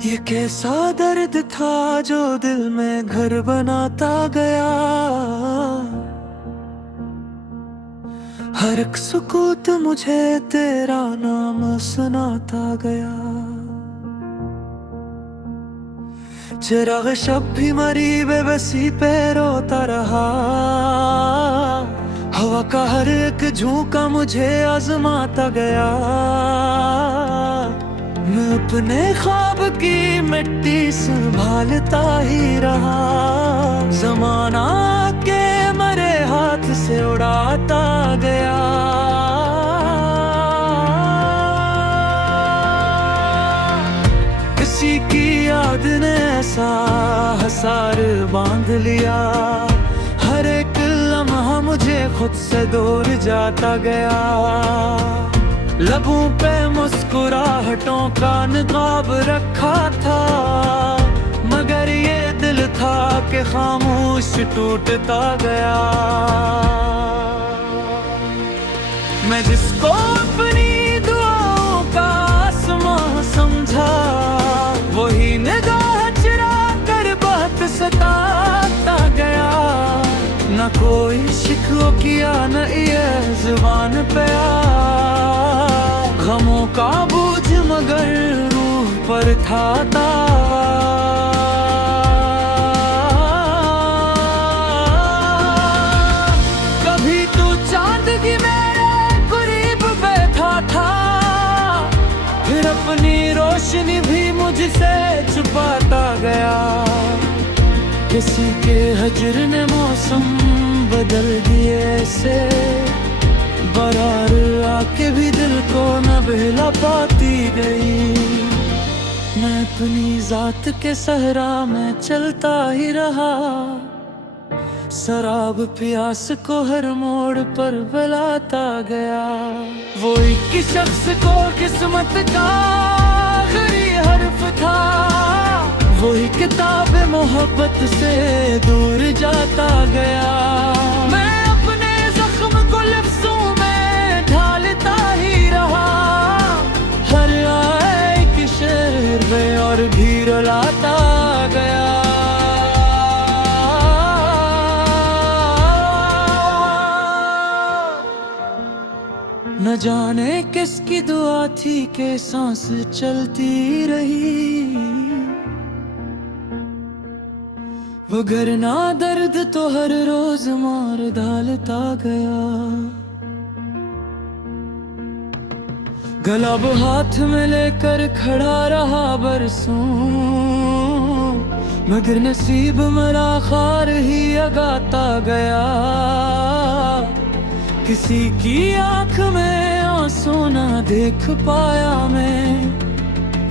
ये कैसा दर्द था जो दिल में घर बनाता गया। हर एक सुकूत मुझे तेरा नाम सुनाता गया। चिराग शब भी मरी बेबसी पे रोता रहा। हवा का हर एक झोंका मुझे आजमाता गया। मैं अपने ख्वाब की मिट्टी संभालता ही रहा। ज़माना के मरे हाथ से उड़ाता गया। किसी की याद ने ऐसा हसार बांध लिया। हर एक लम्हा मुझे खुद से दूर जाता गया। लबों पे मुस्कुराहटों का निकाब रखा था, मगर ये दिल था कि खामोश टूटता गया। मैं जिसको अपनी दुआओं का आसमां समझा, वही निगाह चुरा कर बहुत सताता गया। न कोई शिकवा किया न ये जुबान पे आ। गमों का बोझ मगर रूह पर था। कभी तू चांद की मेरे करीब बैठा था, फिर अपनी रोशनी भी मुझसे छुपाता गया। किसी के हजर ने मौसम बदल दिए से, बरार आके भी दिल को न बहला पाती गई। मैं अपनी जात के सहरा में चलता ही रहा। शराब प्यास को हर मोड़ पर बुलाता गया। वो एक शख्स को किस्मत का आखिरी हर्फ था, वही किताब मोहब्बत से दूर जाता गया। मैं अपने जख्म को लफ्जों में ढालता ही रहा। हर आए कि शेर में और भी रुलाता गया। न जाने किसकी दुआ थी कि सांस चलती रही, वगरना दर्द तो हर रोज मार डालता गया। गला वो हाथ में लेकर खड़ा रहा बरसों, मगर नसीब मेरा खार ही अगाता गया। किसी की आंख में आंसू ना देख पाया मैं,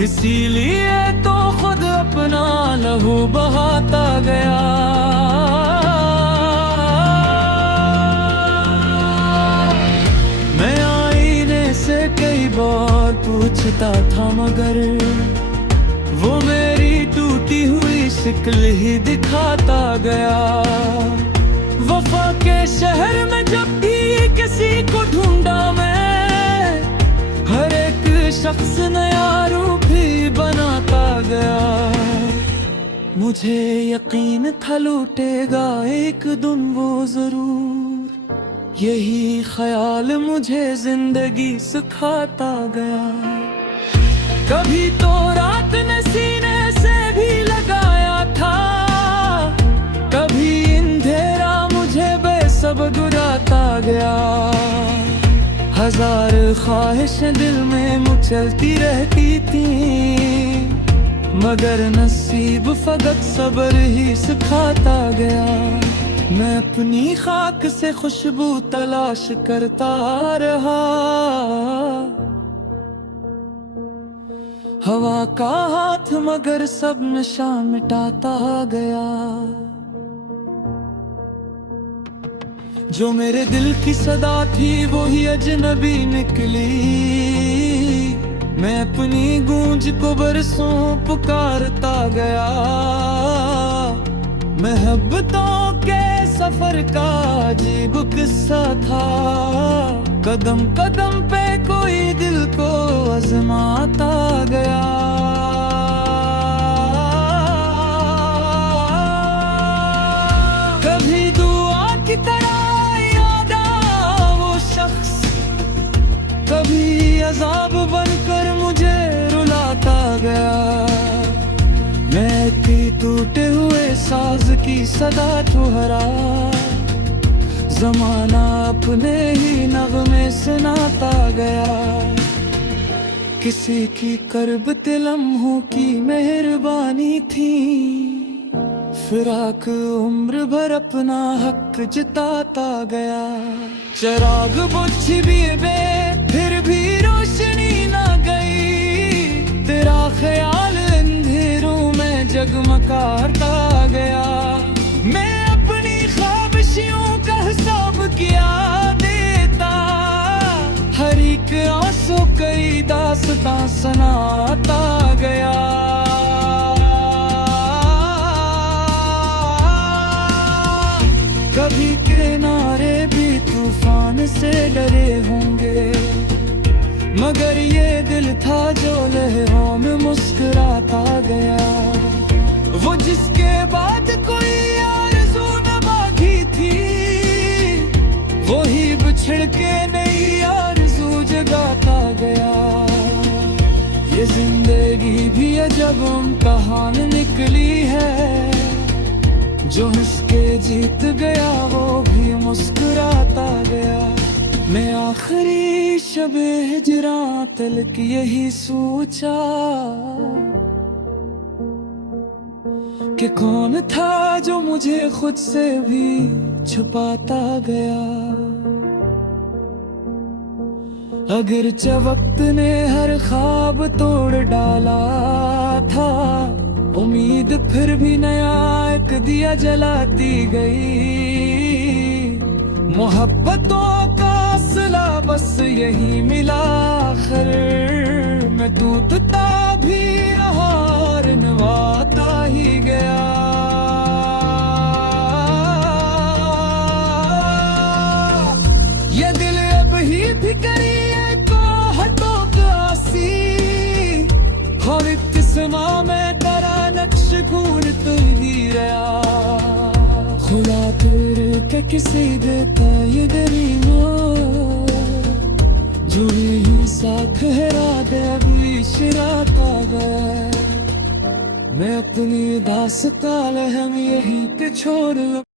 इसीलिए तो खुद अपना लहू बहाता गया। मैं आईने से कई बार पूछता था, मगर वो मेरी टूटी हुई शिक्ल ही दिखाता गया। वफा के शहर में जब भी किसी को ढूंढा मैं, हर एक शख्स नया रूप ही बनाता गया। मुझे यकीन था लूटेगा एक दिन वो जरूर, यही ख्याल मुझे जिंदगी सिखाता गया। कभी तो रात ने सीने से भी लगाया था, कभी अंधेरा मुझे बेसब गिराता गया। हजार ख्वाहिशें दिल में मुचलती रहती थी, मगर नसीब फकत सब्र ही सिखाता गया। मैं अपनी खाक से खुशबू तलाश करता रहा, हवा का हाथ मगर सब नशा मिटाता गया। जो मेरे दिल की सदा थी वो ही अजनबी निकली। मैं अपनी गूंज को बरसों पुकारता गया। मोहब्बतों के सफर का अजीब किस्सा था, कदम कदम पे कोई दिल को आजमाता गया। अजाब बनकर मुझे रुलाता गया। मैं थी टूटे हुए साज की सदा ठुहरा, जमाना अपने ही नगमे सुनाता गया। किसी की करबत लम्हों की मेहरबानी थी, फिराक उम्र भर अपना हक जताता गया। चिराग बुझ भी बे फिर भी रोशनी ना गई, तेरा ख्याल अंधेरों में जगमगाता गया। मैं अपनी ख्वाहिशों का हिसाब किया देता, हर एक आंसू कई दास्तां सुनाता गया। कभी किनारे भी तूफान से डरे होंगे, मगर ये दिल था जो लहरों में मुस्कुराता गया। वो जिसके बाद कोई आरज़ू न बाकी थी, वही बिछड़ के नई आरज़ू जगाता गया। ये जिंदगी भी अजब इम्तिहान निकली है, जो हंसके जीत गया वो भी मुस्कुराता गया। मैं आखिरी शबे हिजरां तलक यही सोचा कि कौन था जो मुझे खुद से भी छुपाता गया। अगरचे वक्त ने हर ख्वाब तोड़ डाला था, उम्मीद फिर भी नया एक दिया जलाती गई। मोहब्बतों का असला बस यही मिला आखिर में, टूटता भी रहा और निभाता ही गया। ये दिल अब ही फिक्री है को हटो कासी, हर किस्मा में तेरा नक्श घूर तू ही रहा। खुदा तेरे के किसी देता ये दरीनो, जुड़ी ही साख हेरा दे भी शिराता गया। मैं अपनी दास्तां हम यहीं पे छोड़